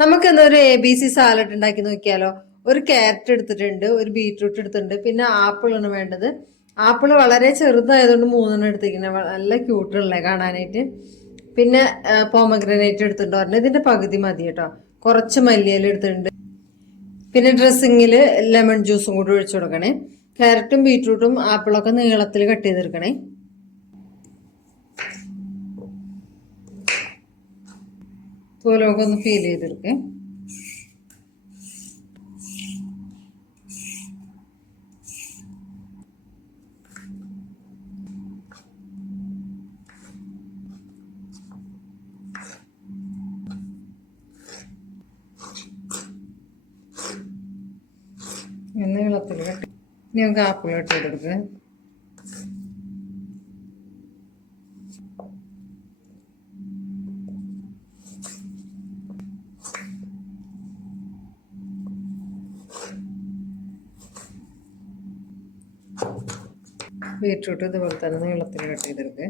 നമുക്കെന്നൊരു ABC salad ഉണ്ടാക്കി നോക്കിയാലോ. ഒരു ക്യാരറ്റ് എടുത്തിട്ടുണ്ട്, ഒരു ബീറ്റ്റൂട്ട് എടുത്തിട്ടുണ്ട്, പിന്നെ ആപ്പിളാണ് വേണ്ടത്. ആപ്പിള് വളരെ ചെറുതായതുകൊണ്ട് 3 എടുത്തിരിക്കുന്നത്. നല്ല ക്യൂട്ടുള്ളേ കാണാനായിട്ട്. പിന്നെ പോമഗ്രനേറ്റ് എടുത്തിട്ടുണ്ട് പറഞ്ഞാൽ ഇതിന്റെ പകുതി മതി കേട്ടോ. കുറച്ച് മല്ലിയില എടുത്തിട്ടുണ്ട്. പിന്നെ ഡ്രസ്സിങ്ങിൽ ലെമൺ ജ്യൂസും കൂടി ഒഴിച്ചു കൊടുക്കണേ. ക്യാരറ്റും ബീറ്റ്റൂട്ടും ആപ്പിളൊക്കെ നീളത്തിൽ കട്ട് ചെയ്തെടുക്കണേ. തോലൊക്കെ ഒന്ന് ഫീൽ ചെയ്തെടുക്കേ. നീളത്തിൽ കട്ടി. ഇനി നമുക്ക് ആപ്പിൾ കട്ട് ചെയ്തെടുക്കുക. ബീറ്റ്റൂട്ട് ഇതുപോലെ തന്നെ നീളത്തിൽ കട്ട് ചെയ്തെടുക്കുക.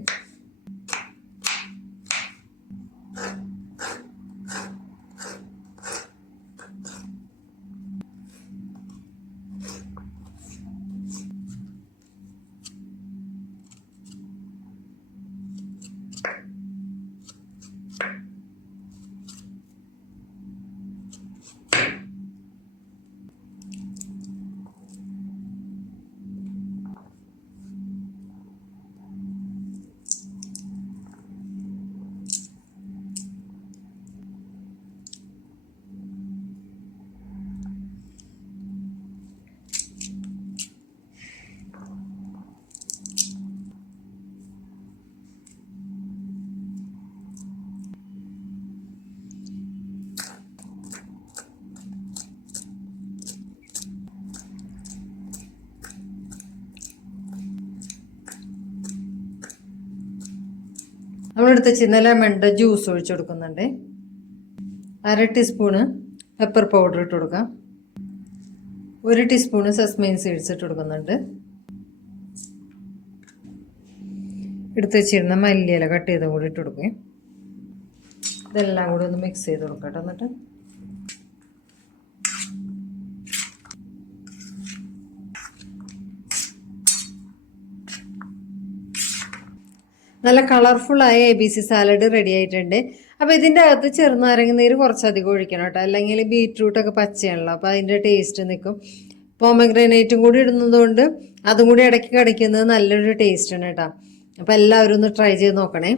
നമ്മളെടുത്ത് വെച്ചിരുന്ന ലെമണിൻ്റെ ജ്യൂസ് ഒഴിച്ചു കൊടുക്കുന്നുണ്ട്. 1/2 ടീസ്പൂണ് പെപ്പർ പൗഡർ ഇട്ട് കൊടുക്കാം. 1 ടീസ്പൂണ് സസ്മൈൻ സീഡ്സ് ഇട്ട് കൊടുക്കുന്നുണ്ട്. എടുത്ത് വെച്ചിരുന്ന മല്ലിയില കട്ട് ചെയ്തും കൂടി ഇട്ട് കൊടുക്കുക. ഇതെല്ലാം കൂടി ഒന്ന് മിക്സ് ചെയ്ത് കൊടുക്കട്ടെ. എന്നിട്ട് നല്ല കളർഫുള്ളായ ABC സാലഡ് റെഡി ആയിട്ടുണ്ട്. അപ്പോൾ ഇതിൻ്റെ അകത്ത് ചെറുനാരങ്ങ നീര് കുറച്ചധികം ഒഴിക്കണം കേട്ടോ, അല്ലെങ്കിൽ ബീറ്റ്റൂട്ടൊക്കെ പച്ചയാണല്ലോ, അപ്പോൾ അതിൻ്റെ ടേസ്റ്റ് നിൽക്കും. പോമഗ്രാനൈറ്റും കൂടി ഇടുന്നതുകൊണ്ട് അതും കൂടി ഇടയ്ക്ക് കടിക്കുന്നത് നല്ലൊരു ടേസ്റ്റാണ് കേട്ടോ. അപ്പോൾ എല്ലാവരും ഒന്ന് ട്രൈ ചെയ്ത് നോക്കണേ.